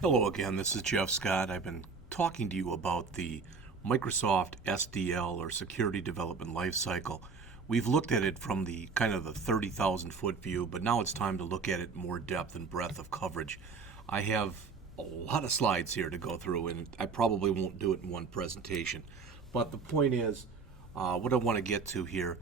Hello again, this is Jeff Scott. I've been talking to you about the Microsoft SDL or Security Development Lifecycle. We've looked at it from the kind of the 30,000 foot view, but now it's time to look at it in more depth and breadth of coverage. I have a lot of slides here to go through, and I probably won't do it in one presentation. But the point is, what I want to get to here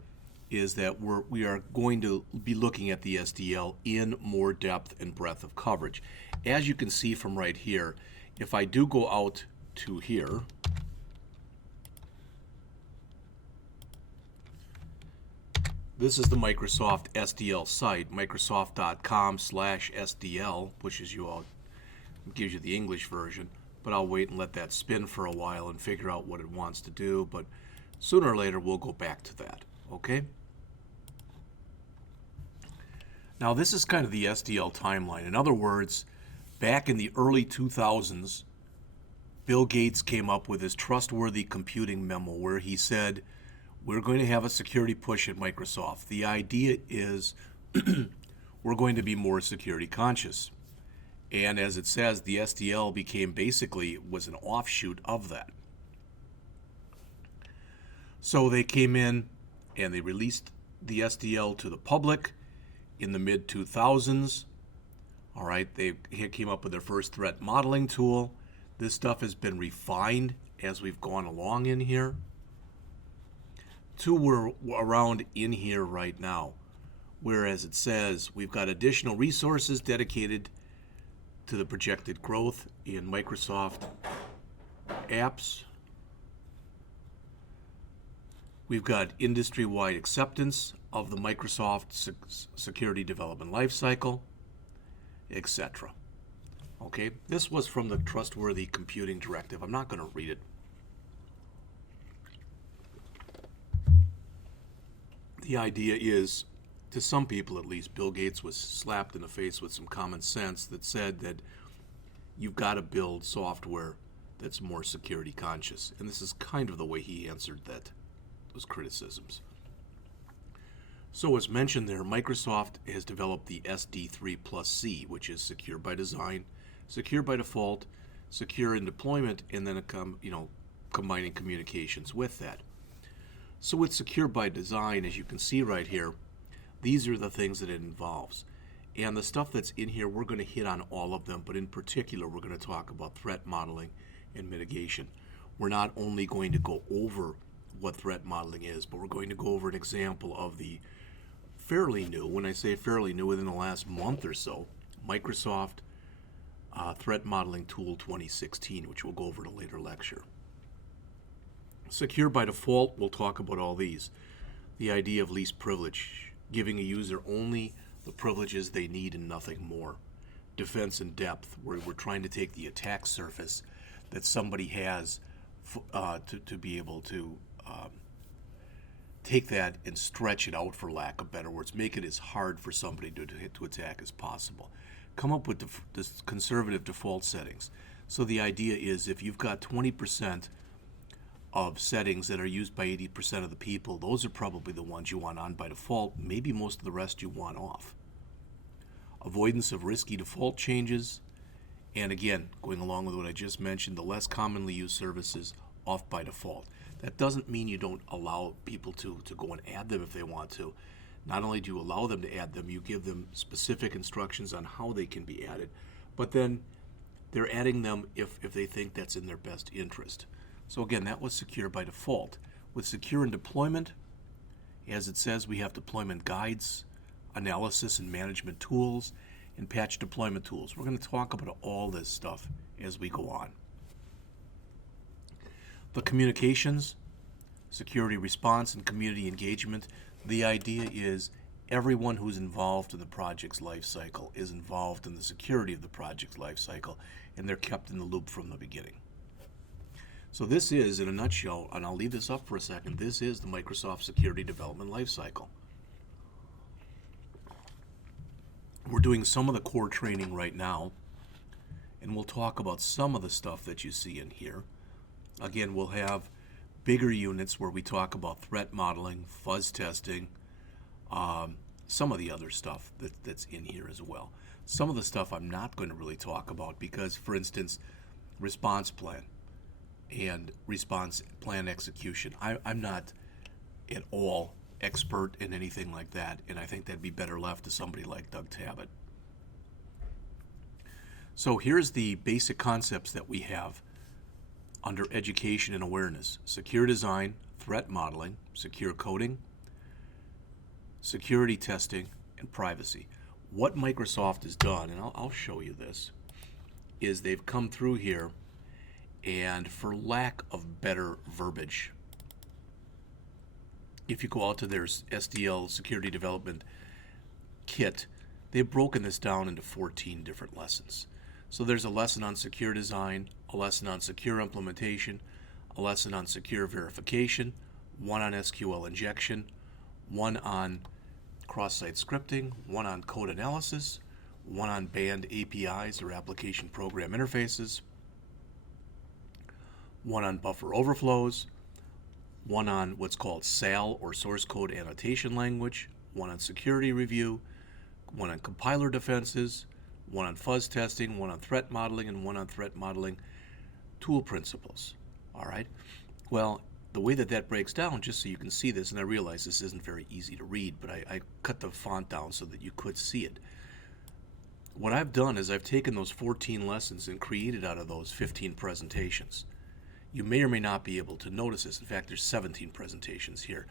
is that we are going to be looking at the SDL in more depth and breadth of coverage. As you can see from right here, if I do go out to here, this is the Microsoft SDL site, microsoft.com/SDL, pushes you out, gives you the English version, but I'll wait and let that spin for a while and figure out what it wants to do, but sooner or later we'll go back to that, okay? Now this is kind of the SDL timeline. In other words, back in the early 2000s, Bill Gates came up with his trustworthy computing memo where he said, we're going to have a security push at Microsoft. The idea is we're going to be more security conscious. And as it says, the SDL was an offshoot of that. So they came in and they released the SDL to the public in the mid-2000s. All right, they came up with their first threat modeling tool. This stuff has been refined as we've gone along in here. Two were around in here right now, whereas it says we've got additional resources dedicated to the projected growth in Microsoft apps. We've got industry-wide acceptance of the Microsoft Security Development Lifecycle, etc. Okay, this was from the Trustworthy Computing Directive. I'm not going to read it. The idea is, to some people at least, Bill Gates was slapped in the face with some common sense that said that you've got to build software that's more security conscious. And this is kind of the way he answered those criticisms. So as mentioned there, Microsoft has developed the SD3 plus C, which is secure by design, secure by default, secure in deployment, and then combining communications with that. So with secure by design, as you can see right here, these are the things that it involves. And the stuff that's in here, we're going to hit on all of them, but in particular, we're going to talk about threat modeling and mitigation. We're not only going to go over what threat modeling is, but we're going to go over an example of the fairly new, when I say fairly new, within the last month or so, Microsoft Threat Modeling Tool 2016, which we'll go over in a later lecture. Secure by default, we'll talk about all these. The idea of least privilege, giving a user only the privileges they need and nothing more. Defense in depth, where we're trying to take the attack surface that somebody has to be able to take that and stretch it out, for lack of better words, make it as hard for somebody to attack as possible. Come up with the conservative default settings. So the idea is if you've got 20% of settings that are used by 80% of the people, those are probably the ones you want on by default. Maybe most of the rest you want off. Avoidance of risky default changes. And again, going along with what I just mentioned, the less commonly used services off by default. That doesn't mean you don't allow people to go and add them if they want to. Not only do you allow them to add them, you give them specific instructions on how they can be added. But then they're adding them if they think that's in their best interest. So again, that was secure by default. With secure in deployment, as it says, we have deployment guides, analysis and management tools, and patch deployment tools. We're going to talk about all this stuff as we go on. The communications, security response, and community engagement. The idea is everyone who's involved in the project's life cycle is involved in the security of the project's life cycle, and they're kept in the loop from the beginning. So this is, in a nutshell, and I'll leave this up for a second, this is the Microsoft Security Development Lifecycle. We're doing some of the core training right now, and we'll talk about some of the stuff that you see in here. Again, we'll have bigger units where we talk about threat modeling, fuzz testing, some of the other stuff that's in here as well. Some of the stuff I'm not going to really talk about because, for instance, response plan and response plan execution. I'm not at all expert in anything like that, and I think that'd be better left to somebody like Doug Tabbitt. So here's the basic concepts that we have under education and awareness: secure design, threat modeling, secure coding, security testing, and privacy. What Microsoft has done, and I'll show you this, is they've come through here and, for lack of better verbiage, if you go out to their SDL Security Development Kit, they've broken this down into 14 different lessons. So there's a lesson on secure design, a lesson on secure implementation, a lesson on secure verification, one on SQL injection, one on cross-site scripting, one on code analysis, one on banned APIs or application program interfaces, one on buffer overflows, one on what's called SAL or source code annotation language, one on security review, one on compiler defenses, one on fuzz testing, one on threat modeling, and one on threat modeling tool principles. All right? Well, the way that breaks down, just so you can see this, and I realize this isn't very easy to read, but I cut the font down so that you could see it. What I've done is I've taken those 14 lessons and created out of those 15 presentations. You may or may not be able to notice this. In fact, there's 17 presentations here.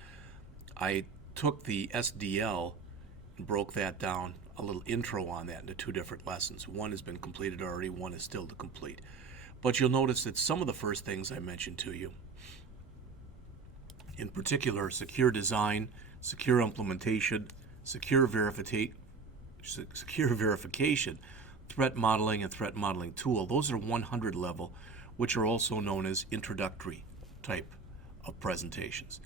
I took the SDL and broke that down, a little intro on that, into 2 different lessons. One has been completed already, one is still to complete. But you'll notice that some of the first things I mentioned to you, in particular, secure design, secure implementation, secure verification, threat modeling, and threat modeling tool, those are 100 level, which are also known as introductory type of presentations.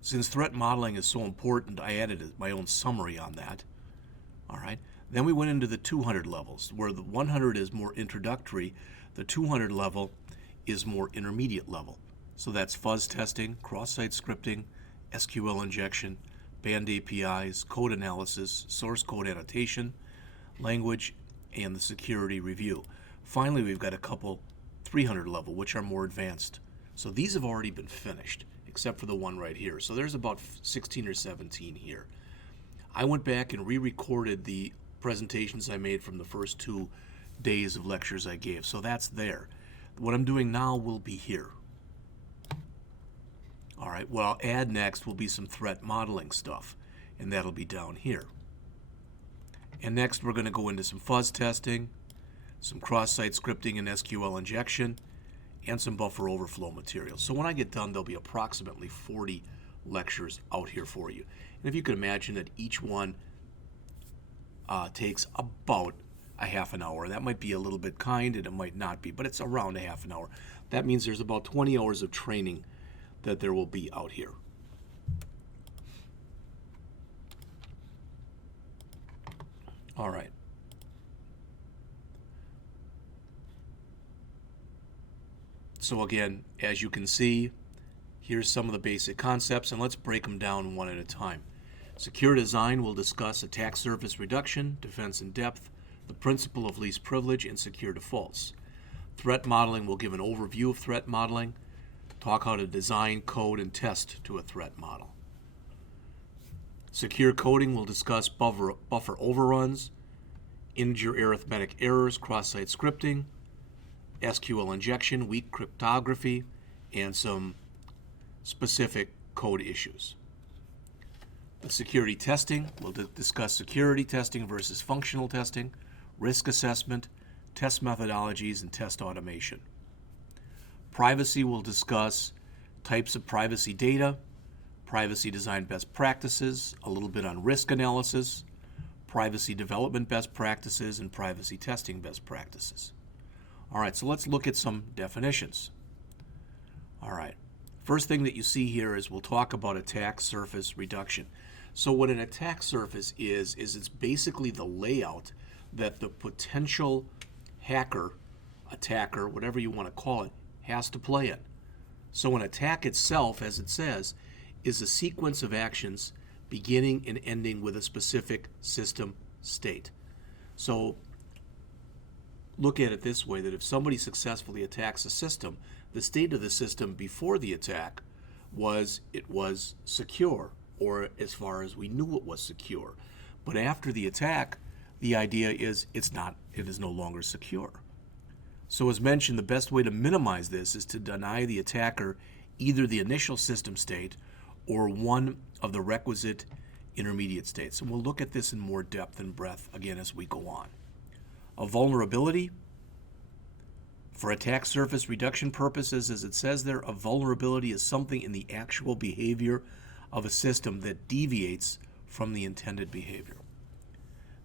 Since threat modeling is so important, I added my own summary on that. All right. Then we went into the 200 levels, where the 100 is more introductory, the 200 level is more intermediate level. So that's fuzz testing, cross-site scripting, SQL injection, banned APIs, code analysis, source code annotation, language, and the security review. Finally, we've got a couple 300 level, which are more advanced. So these have already been finished, except for the one right here. So there's about 16 or 17 here. I went back and re-recorded the presentations I made from the first 2 days of lectures I gave. So that's there. What I'm doing now will be here. All right, what I'll add next will be some threat modeling stuff, and that'll be down here. And next we're going to go into some fuzz testing, some cross-site scripting and SQL injection, and some buffer overflow material. So when I get done, there'll be approximately 40 lectures out here for you. And if you could imagine that each one takes about a half an hour. That might be a little bit kind, and it might not be, but it's around a half an hour. That means there's about 20 hours of training that there will be out here. All right. So again, as you can see, here's some of the basic concepts, and let's break them down one at a time. Secure design will discuss attack surface reduction, defense in depth, the principle of least privilege, and secure defaults. Threat modeling will give an overview of threat modeling, talk how to design, code, and test to a threat model. Secure coding will discuss buffer overruns, integer arithmetic errors, cross-site scripting, SQL injection, weak cryptography, and some specific code issues. The security testing will discuss security testing versus functional testing, risk assessment, test methodologies, and test automation. Privacy will discuss types of privacy data, privacy design best practices, a little bit on risk analysis, privacy development best practices, and privacy testing best practices. All right, so let's look at some definitions. All right, first thing that you see here is we'll talk about attack surface reduction. So what an attack surface is it's basically the layout that the potential hacker, attacker, whatever you want to call it, has to play in. So an attack itself, as it says, is a sequence of actions beginning and ending with a specific system state. So look at it this way, that if somebody successfully attacks a system, the state of the system before the attack was it was secure, or as far as we knew it was secure. But after the attack, the idea is it is no longer secure. So as mentioned, the best way to minimize this is to deny the attacker either the initial system state or one of the requisite intermediate states. And we'll look at this in more depth and breadth again as we go on. A vulnerability, for attack surface reduction purposes, as it says there, a vulnerability is something in the actual behavior of a system that deviates from the intended behavior.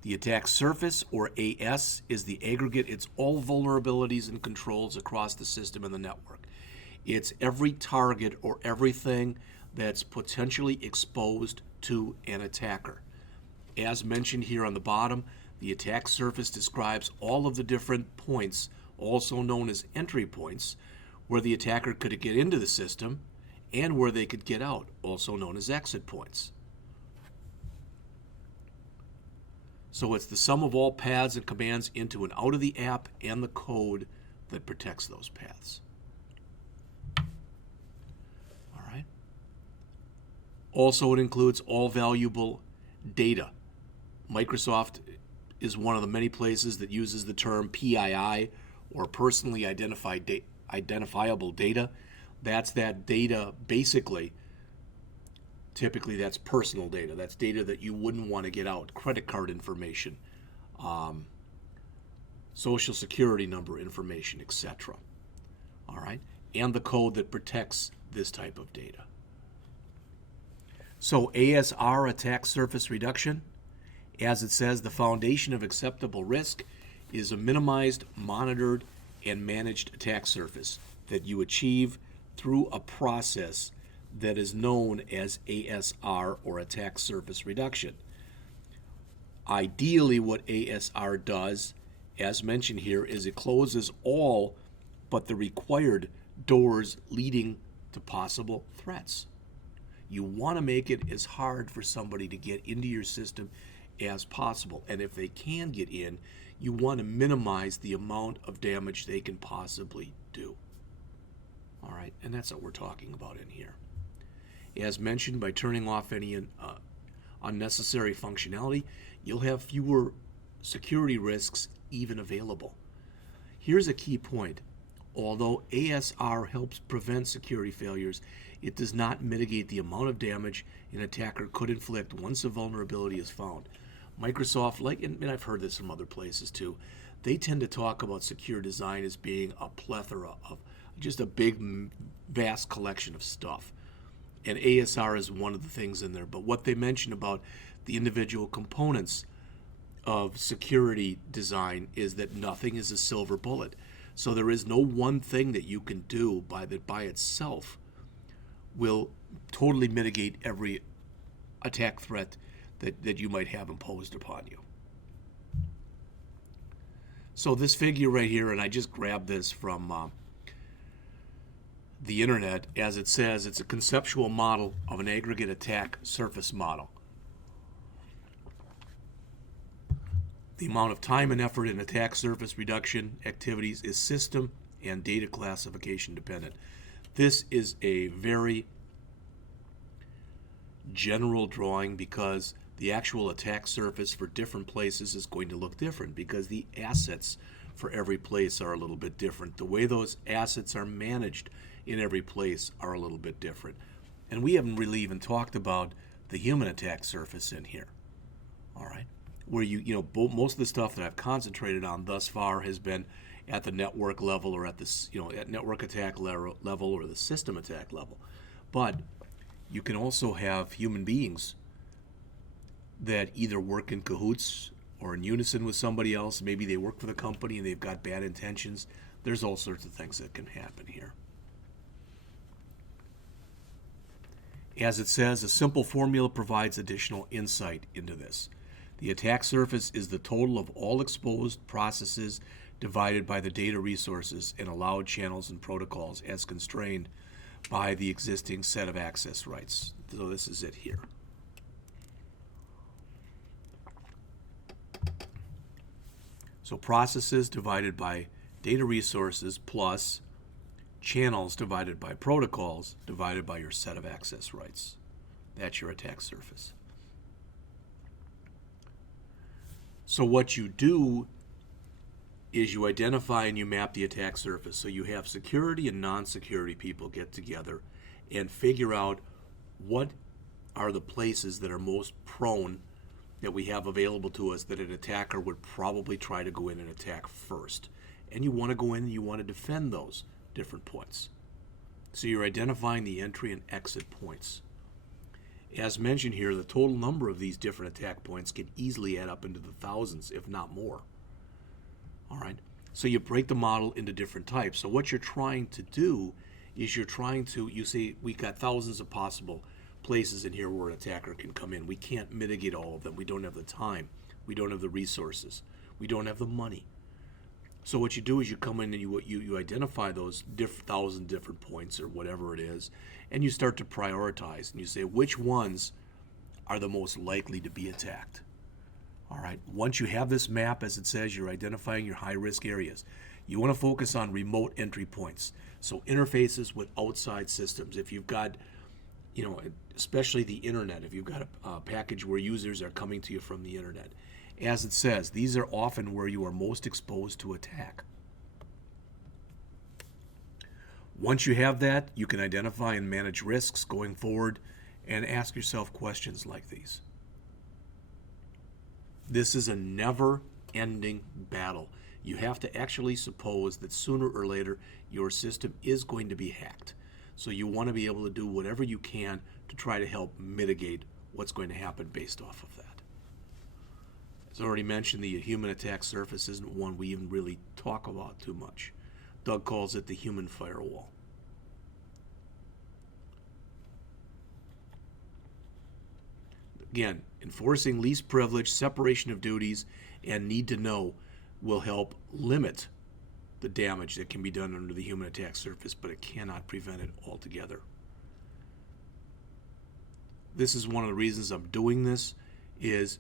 The attack surface, or AS, is the aggregate. It's all vulnerabilities and controls across the system and the network. It's every target or everything that's potentially exposed to an attacker. As mentioned here on the bottom, the attack surface describes all of the different points, also known as entry points, where the attacker could get into the system and where they could get out, also known as exit points. So it's the sum of all paths and commands into and out of the app and the code that protects those paths. All right. Also, it includes all valuable data. Microsoft is one of the many places that uses the term PII, or personally identifiable data. That's that data, basically, typically that's personal data. That's data that you wouldn't want to get out. Credit card information, social security number information, etc. All right, and the code that protects this type of data. So ASR, attack surface reduction, as it says, the foundation of acceptable risk is a minimized, monitored, and managed attack surface that you achieve through a process that is known as ASR, or attack surface reduction. Ideally, what ASR does, as mentioned here, is it closes all but the required doors leading to possible threats. You want to make it as hard for somebody to get into your system as possible. And if they can get in, you want to minimize the amount of damage they can possibly do. All right, and that's what we're talking about in here. As mentioned, by turning off any unnecessary functionality, you'll have fewer security risks even available. Here's a key point. Although ASR helps prevent security failures, it does not mitigate the amount of damage an attacker could inflict once a vulnerability is found. Microsoft, and I've heard this from other places too, they tend to talk about secure design as being a plethora of just a big, vast collection of stuff. And ASR is one of the things in there. But what they mention about the individual components of security design is that nothing is a silver bullet. So there is no one thing that you can do that by itself will totally mitigate every attack threat that you might have imposed upon you. So this figure right here, and I just grabbed this from the internet, as it says, it's a conceptual model of an aggregate attack surface model. The amount of time and effort in attack surface reduction activities is system and data classification dependent. This is a very general drawing because the actual attack surface for different places is going to look different because the assets for every place are a little bit different. The way those assets are managed in every place are a little bit different. And we haven't really even talked about the human attack surface in here. All right, where most of the stuff that I've concentrated on thus far has been at the network level or at this, at network attack level or the system attack level. But you can also have human beings that either work in cahoots or in unison with somebody else. Maybe they work for the company and they've got bad intentions. There's all sorts of things that can happen here. As it says, a simple formula provides additional insight into this. The attack surface is the total of all exposed processes divided by the data resources and allowed channels and protocols as constrained by the existing set of access rights. So this is it here. So processes divided by data resources plus channels divided by protocols divided by your set of access rights. That's your attack surface. So what you do is you identify and you map the attack surface. So you have security and non-security people get together and figure out what are the places that are most prone that we have available to us that an attacker would probably try to go in and attack first. And you want to go in and you want to defend those different points. So you're identifying the entry and exit points. As mentioned here, the total number of these different attack points can easily add up into the thousands, if not more. All right. So you break the model into different types. So what you're trying to do is you say we got thousands of possible places in here where an attacker can come in. We can't mitigate all of them. We don't have the time. We don't have the resources. We don't have the money. So what you do is you come in and you identify those 1,000 different points or whatever it is, and you start to prioritize. And you say which ones are the most likely to be attacked. All right. Once you have this map, as it says, you're identifying your high-risk areas. You want to focus on remote entry points. So interfaces with outside systems. If you've got, especially the internet, if you've got a package where users are coming to you from the internet. As it says, these are often where you are most exposed to attack. Once you have that, you can identify and manage risks going forward and ask yourself questions like these. This is a never-ending battle. You have to actually suppose that sooner or later your system is going to be hacked. So you want to be able to do whatever you can to try to help mitigate what's going to happen based off of that. As already mentioned, the human attack surface isn't one we even really talk about too much. Doug calls it the human firewall. Again, enforcing least privilege, separation of duties, and need to know will help limit the damage that can be done under the human attack surface, but it cannot prevent it altogether. This is one of the reasons I'm doing this, is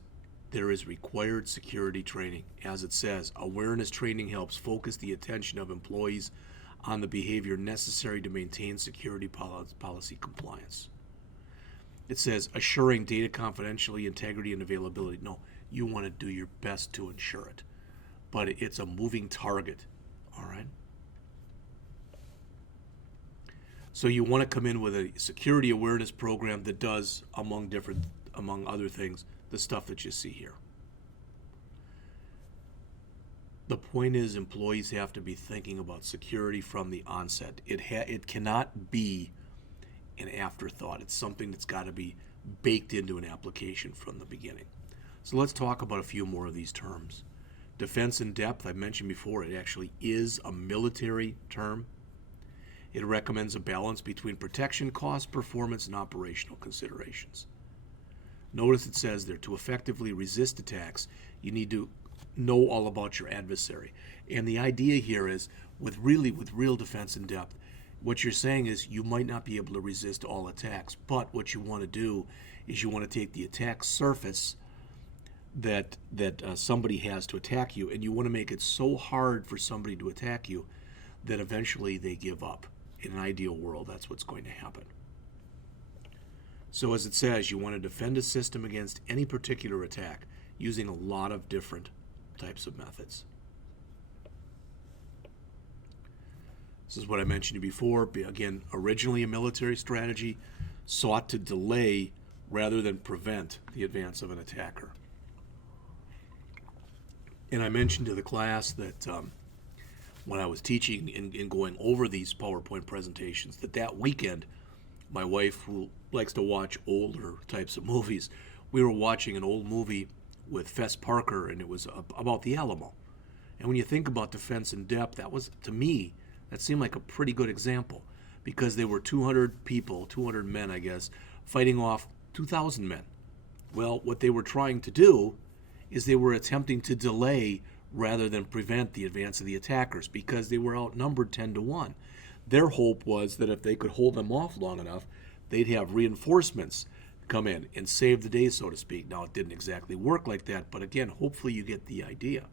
there is required security training. As it says, awareness training helps focus the attention of employees on the behavior necessary to maintain security policy compliance. It says assuring data confidentiality, integrity, and availability. No, you want to do your best to ensure it. But it's a moving target, all right? So you want to come in with a security awareness program that does, among other things, the stuff that you see here. The point is, employees have to be thinking about security from the onset. It cannot be an afterthought. It's something that's got to be baked into an application from the beginning. So let's talk about a few more of these terms. Defense in depth, I mentioned before, it actually is a military term. It recommends a balance between protection, cost, performance, and operational considerations. Notice it says there, to effectively resist attacks, you need to know all about your adversary. And the idea here is, with real defense in depth, what you're saying is you might not be able to resist all attacks, but what you want to do is you want to take the attack surface that somebody has to attack you, and you want to make it so hard for somebody to attack you that eventually they give up. In an ideal world, that's what's going to happen. So as it says, you want to defend a system against any particular attack using a lot of different types of methods. This is what I mentioned before. Again, originally a military strategy sought to delay rather than prevent the advance of an attacker. And I mentioned to the class that when I was teaching and going over these PowerPoint presentations, that weekend, my wife, who likes to watch older types of movies, we were watching an old movie with Fess Parker, and it was about the Alamo. And when you think about defense in depth, that was, to me, that seemed like a pretty good example, because there were 200 people, 200 men, I guess, fighting off 2,000 men. Well, what they were trying to do is they were attempting to delay rather than prevent the advance of the attackers, because they were outnumbered 10-1. Their hope was that if they could hold them off long enough, they'd have reinforcements come in and save the day, so to speak. Now, it didn't exactly work like that, but again, hopefully you get the idea.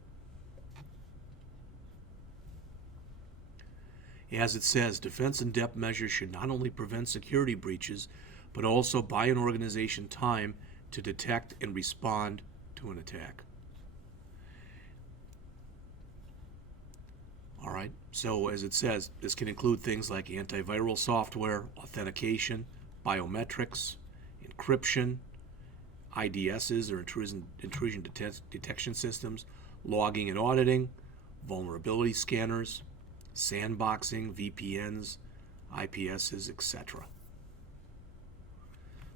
As it says, defense in depth measures should not only prevent security breaches, but also buy an organization time to detect and respond to an attack. All right, so as it says, this can include things like antiviral software, authentication, biometrics, encryption, IDSs or intrusion detection systems, logging and auditing, vulnerability scanners, sandboxing, VPNs, IPSs, etc.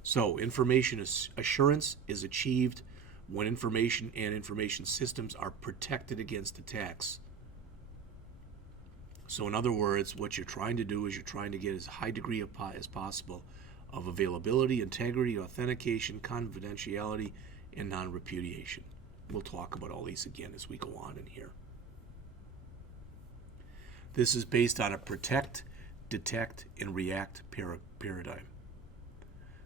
So information assurance is achieved when information and information systems are protected against attacks. So in other words, what you're trying to do is you're trying to get as high degree as possible of availability, integrity, authentication, confidentiality, and non-repudiation. We'll talk about all these again as we go on in here. This is based on a protect, detect, and react paradigm.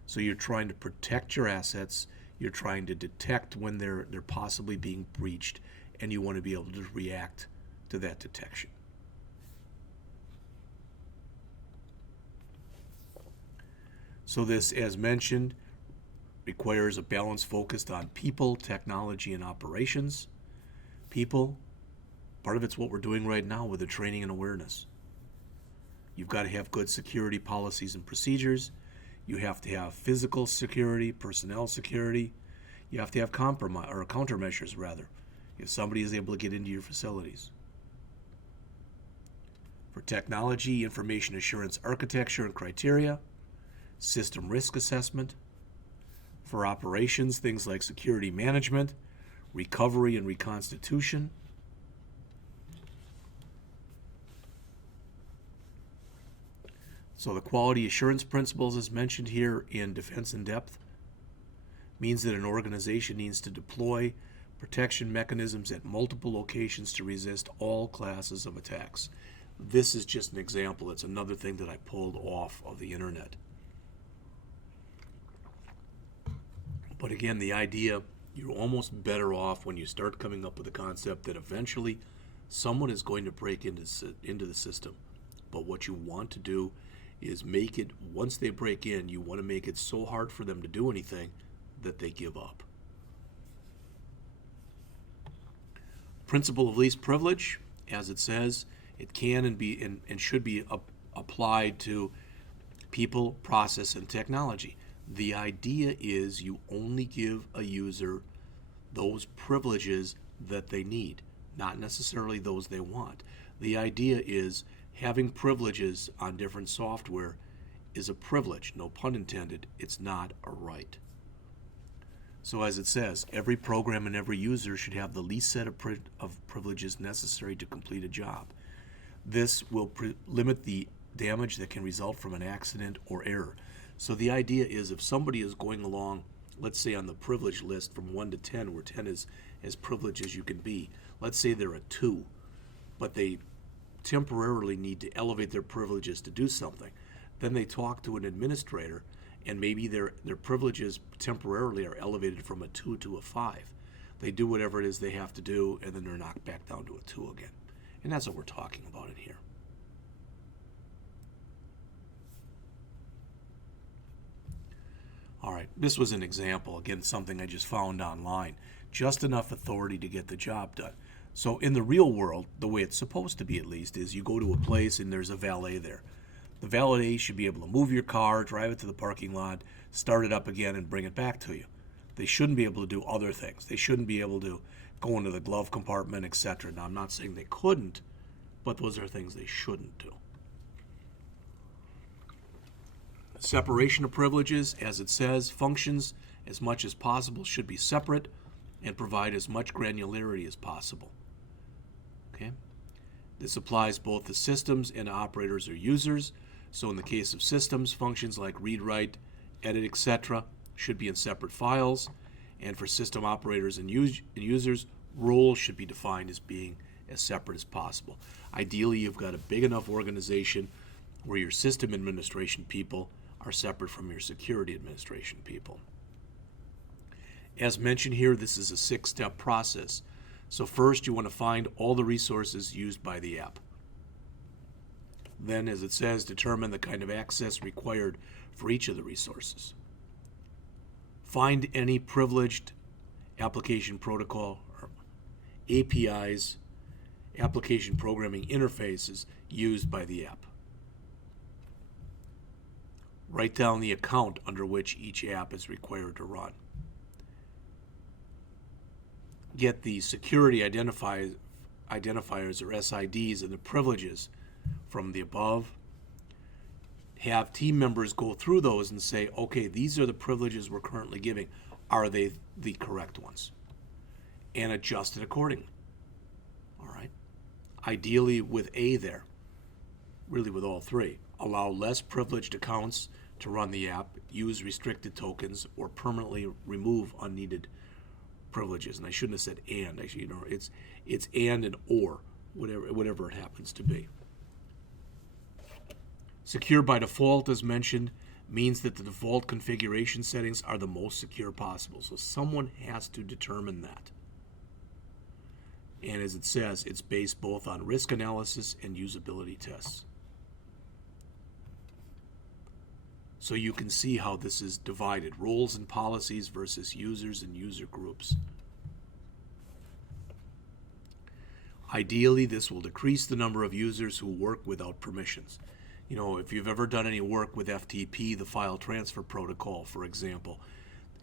So you're trying to protect your assets, you're trying to detect when they're possibly being breached, and you want to be able to react to that detection. So this, as mentioned, requires a balance focused on people, technology, and operations. People, part of it's what we're doing right now with the training and awareness. You've got to have good security policies and procedures. You have to have physical security, personnel security. You have to have countermeasures, rather, if somebody is able to get into your facilities. For technology, information assurance architecture and criteria, system risk assessment. For operations, things like security management, recovery and reconstitution. So the quality assurance principles, as mentioned here in Defense in Depth, means that an organization needs to deploy protection mechanisms at multiple locations to resist all classes of attacks. This is just an example. It's another thing that I pulled off of the internet. But again, the idea, you're almost better off when you start coming up with the concept that eventually someone is going to break into the system. But what you want to do is make it, once they break in, you want to make it so hard for them to do anything that they give up. Principle of least privilege, as it says, it can and should be applied to people, process, and technology. The idea is you only give a user those privileges that they need, not necessarily those they want. The idea is having privileges on different software is a privilege, no pun intended. It's not a right. So as it says, every program and every user should have the least set of privileges necessary to complete a job. This will limit the damage that can result from an accident or error. So the idea is if somebody is going along, let's say on the privilege list from 1 to 10, where 10 is as privileged as you can be, let's say they're a 2, but they temporarily need to elevate their privileges to do something. Then they talk to an administrator, and maybe their privileges temporarily are elevated from a 2 to a 5. They do whatever it is they have to do, and then they're knocked back down to a 2 again. And that's what we're talking about in here. All right, this was an example, again, something I just found online. Just enough authority to get the job done. So in the real world, the way it's supposed to be at least, is you go to a place and there's a valet there. The valet should be able to move your car, drive it to the parking lot, start it up again, and bring it back to you. They shouldn't be able to do other things. They shouldn't be able to go into the glove compartment, etc. Now, I'm not saying they couldn't, but those are things they shouldn't do. Separation of privileges, as it says, functions as much as possible should be separate and provide as much granularity as possible. Okay? This applies both to systems and operators or users. So in the case of systems, functions like read, write, edit, etc. should be in separate files. And for system operators and users, roles should be defined as being as separate as possible. Ideally, you've got a big enough organization where your system administration people are separate from your security administration people. As mentioned here, this is a 6-step process. So first, you want to find all the resources used by the app. Then, as it says, determine the kind of access required for each of the resources. Find any privileged application protocol or APIs, application programming interfaces used by the app. Write down the account under which each app is required to run. Get the security identifiers or SIDs and the privileges from the above. Have team members go through those and say, okay, these are the privileges we're currently giving. Are they the correct ones? And adjust it accordingly. All right. Ideally with A there, really with all three. Allow less privileged accounts to run the app, use restricted tokens, or permanently remove unneeded privileges. And I shouldn't have said and. Actually, it's and or, whatever it happens to be. Secure by default, as mentioned, means that the default configuration settings are the most secure possible. So someone has to determine that. And as it says, it's based both on risk analysis and usability tests. So you can see how this is divided. Roles and policies versus users and user groups. Ideally, this will decrease the number of users who work without permissions. You know, if you've ever done any work with FTP, the file transfer protocol, for example,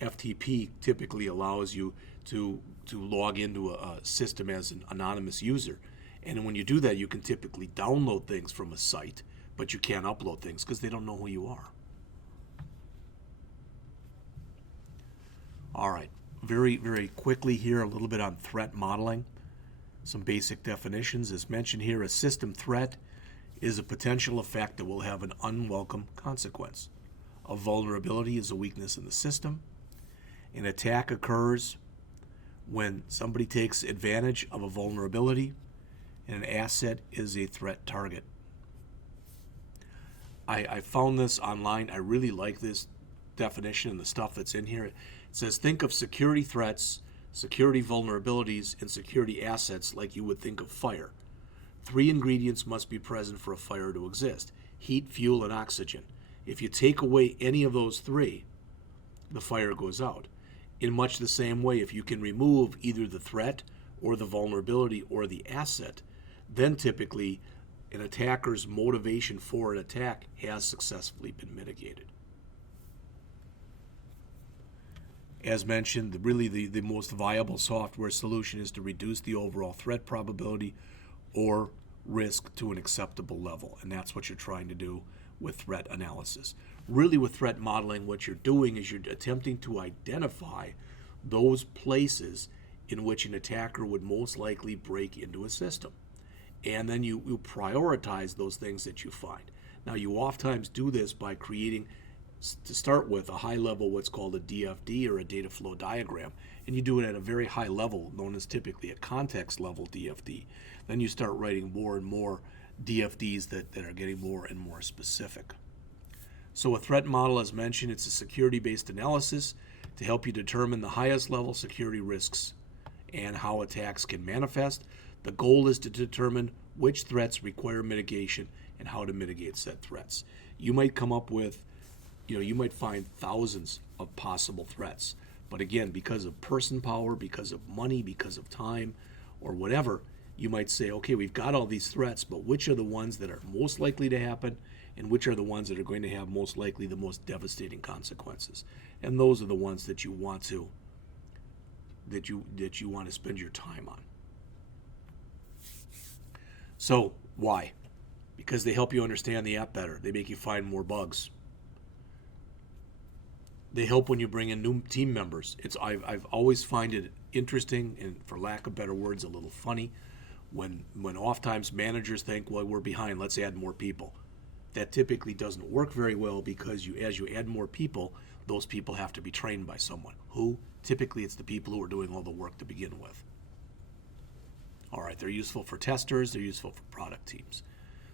FTP typically allows you to log into a system as an anonymous user. And when you do that, you can typically download things from a site, but you can't upload things because they don't know who you are. All right, very, very quickly here, a little bit on threat modeling. Some basic definitions. As mentioned here, a system threat is a potential effect that will have an unwelcome consequence. A vulnerability is a weakness in the system. An attack occurs when somebody takes advantage of a vulnerability, and an asset is a threat target. I found this online. I really like this definition and the stuff that's in here. It says, think of security threats, security vulnerabilities, and security assets like you would think of fire. 3 ingredients must be present for a fire to exist: heat, fuel, and oxygen. If you take away any of those 3, the fire goes out. In much the same way, if you can remove either the threat or the vulnerability or the asset, then typically an attacker's motivation for an attack has successfully been mitigated. As mentioned, the most viable software solution is to reduce the overall threat probability or risk to an acceptable level, and that's what you're trying to do with threat analysis. Really, with threat modeling, what you're doing is you're attempting to identify those places in which an attacker would most likely break into a system. And then you prioritize those things that you find. Now, you oftentimes do this by creating, to start with, a high level, what's called a DFD or a data flow diagram. And you do it at a very high level, known as typically a context level DFD. Then you start writing more and more DFDs that are getting more and more specific. So a threat model, as mentioned, it's a security-based analysis to help you determine the highest level security risks and how attacks can manifest. The goal is to determine which threats require mitigation and how to mitigate said threats. You might come up with, you might find thousands of possible threats. But again, because of person power, because of money, because of time, or whatever, you might say, okay, we've got all these threats, but which are the ones that are most likely to happen, and which are the ones that are going to have most likely the most devastating consequences? And those are the ones that you want to spend your time on. So why? Because they help you understand the app better. They make you find more bugs. They help when you bring in new team members. I've always find it interesting, and for lack of better words, a little funny, when oftentimes managers think, well, we're behind, let's add more people. That typically doesn't work very well, because as you add more people, those people have to be trained by someone. Who? Typically it's the people who are doing all the work to begin with. All right, they're useful for testers, they're useful for product teams.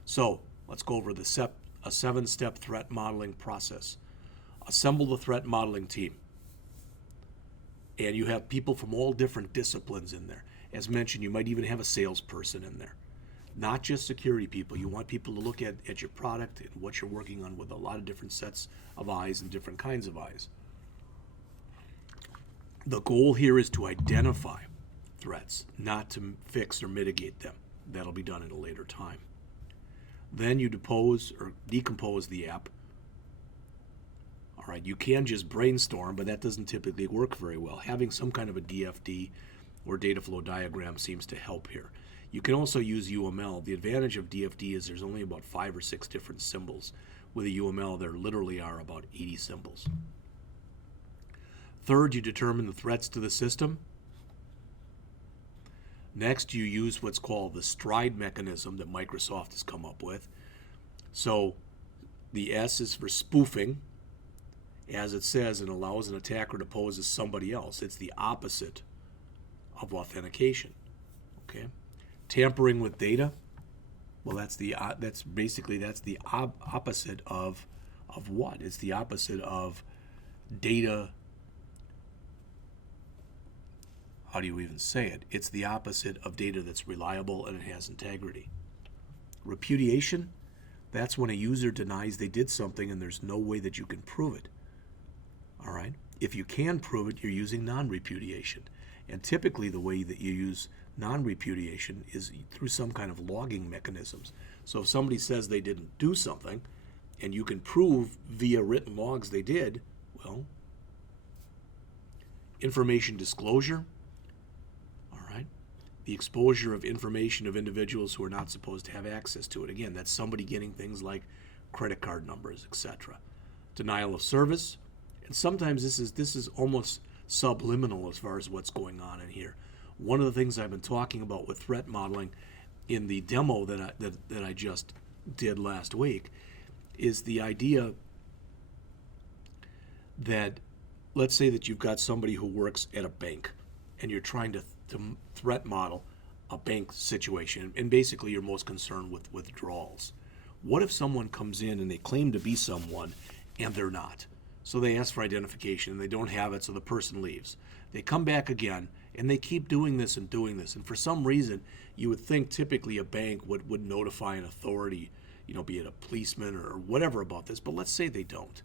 So let's go over a 7-step threat modeling process. Assemble the threat modeling team. And you have people from all different disciplines in there. As mentioned, you might even have a salesperson in there. Not just security people. You want people to look at your product and what you're working on with a lot of different sets of eyes and different kinds of eyes. The goal here is to identify threats, not to fix or mitigate them. That'll be done at a later time. Then you depose or decompose the app. All right, you can just brainstorm, but that doesn't typically work very well. Having some kind of a DFD or data flow diagram seems to help here. You can also use UML. The advantage of DFD is there's only about 5 or 6 different symbols. With a UML, there literally are about 80 symbols. Third, you determine the threats to the system. Next, you use what's called the stride mechanism that Microsoft has come up with. So the S is for spoofing. As it says, it allows an attacker to pose as somebody else. It's the opposite of authentication. Okay? Tampering with data. Well, that's the opposite of what? It's the opposite of data. How do you even say it? It's the opposite of data that's reliable and it has integrity. Repudiation, that's when a user denies they did something and there's no way that you can prove it. All right? If you can prove it, you're using non-repudiation. And typically the way that you use non-repudiation is through some kind of logging mechanisms. So if somebody says they didn't do something and you can prove via written logs they did, well, information disclosure, the exposure of information of individuals who are not supposed to have access to it. Again, that's somebody getting things like credit card numbers, etc. Denial of service, and sometimes this is almost subliminal as far as what's going on in here. One of the things I've been talking about with threat modeling in the demo that I just did last week is the idea that, let's say that you've got somebody who works at a bank and you're trying to threat model a bank situation, and basically you're most concerned with withdrawals. What if someone comes in and they claim to be someone and they're not? So they ask for identification and they don't have it, so the person leaves. They come back again and they keep doing this, and for some reason you would think typically a bank would notify an authority, be it a policeman or whatever about this, but let's say they don't.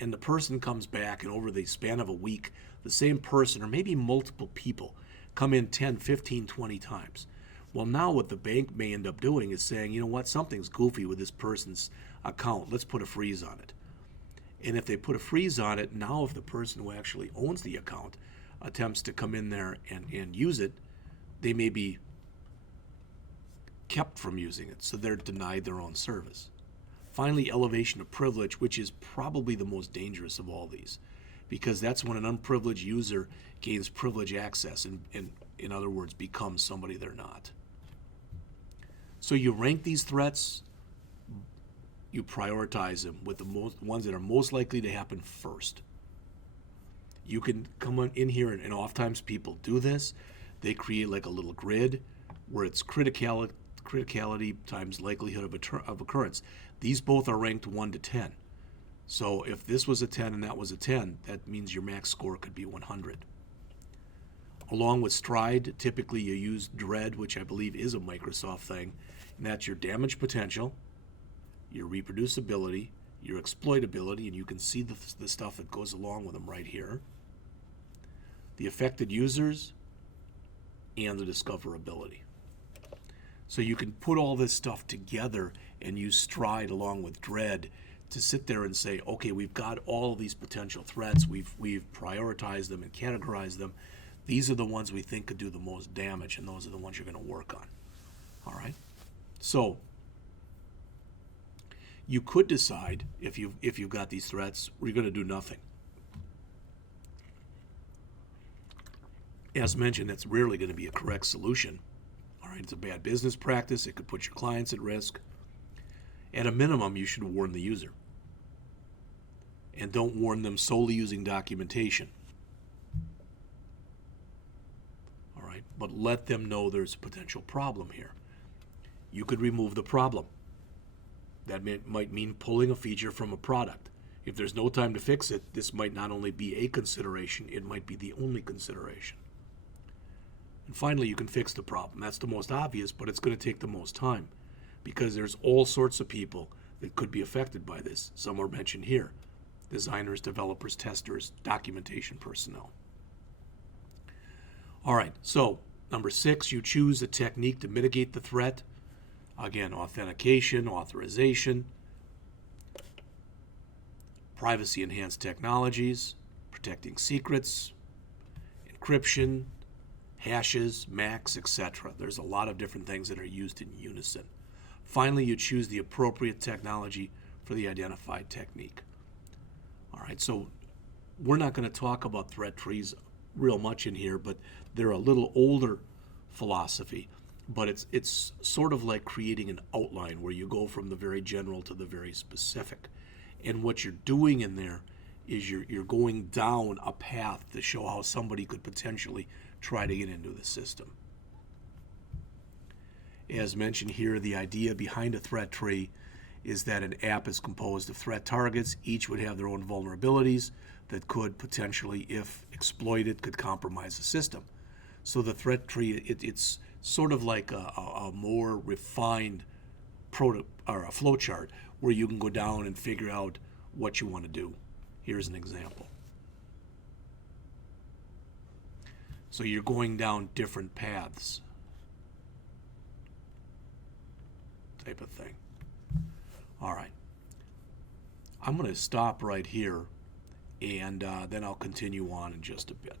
And the person comes back, and over the span of a week, the same person, or maybe multiple people, come in 10, 15, 20 times. Well, now what the bank may end up doing is saying, you know what, something's goofy with this person's account. Let's put a freeze on it. And if they put a freeze on it, now if the person who actually owns the account attempts to come in there and use it, they may be kept from using it. So they're denied their own service. Finally, elevation of privilege, which is probably the most dangerous of all these, because that's when an unprivileged user gains privilege access and in other words, becomes somebody they're not. So you rank these threats, you prioritize them with the ones that are most likely to happen first. You can come in here, and oftentimes people do this. They create like a little grid where it's criticality times likelihood of occurrence. These both are ranked 1 to 10. So if this was a 10 and that was a 10, that means your max score could be 100. Along with stride, typically you use dread, which I believe is a Microsoft thing, and that's your damage potential, your reproducibility, your exploitability, and you can see the stuff that goes along with them right here, the affected users, and the discoverability. So you can put all this stuff together and use stride along with dread to sit there and say, okay, we've got all of these potential threats, we've prioritized them and categorized them. These are the ones we think could do the most damage, and those are the ones you're going to work on. All right? So you could decide, if you've got these threats, you're going to do nothing. As mentioned, that's rarely going to be a correct solution. All right? It's a bad business practice. It could put your clients at risk. At a minimum, you should warn the user. And don't warn them solely using documentation. All right? But let them know there's a potential problem here. You could remove the problem. That might mean pulling a feature from a product. If there's no time to fix it, this might not only be a consideration, it might be the only consideration. And finally, you can fix the problem. That's the most obvious, but it's going to take the most time because there's all sorts of people that could be affected by this. Some are mentioned here: designers, developers, testers, documentation personnel. All right, so number 6, you choose a technique to mitigate the threat. Again, authentication, authorization, privacy-enhanced technologies, protecting secrets, encryption, hashes, MACs, etc. There's a lot of different things that are used in unison. Finally, you choose the appropriate technology for the identified technique. All right, so we're not going to talk about threat trees real much in here, but they're a little older philosophy. But it's sort of like creating an outline where you go from the very general to the very specific. And what you're doing in there is you're going down a path to show how somebody could potentially try to get into the system. As mentioned here, the idea behind a threat tree is that an app is composed of threat targets. Each would have their own vulnerabilities that could potentially, if exploited, could compromise the system. So the threat tree, it's sort of like a more refined a flow chart where you can go down and figure out what you want to do. Here's an example. So you're going down different paths, type of thing. All right. I'm going to stop right here, and then I'll continue on in just a bit.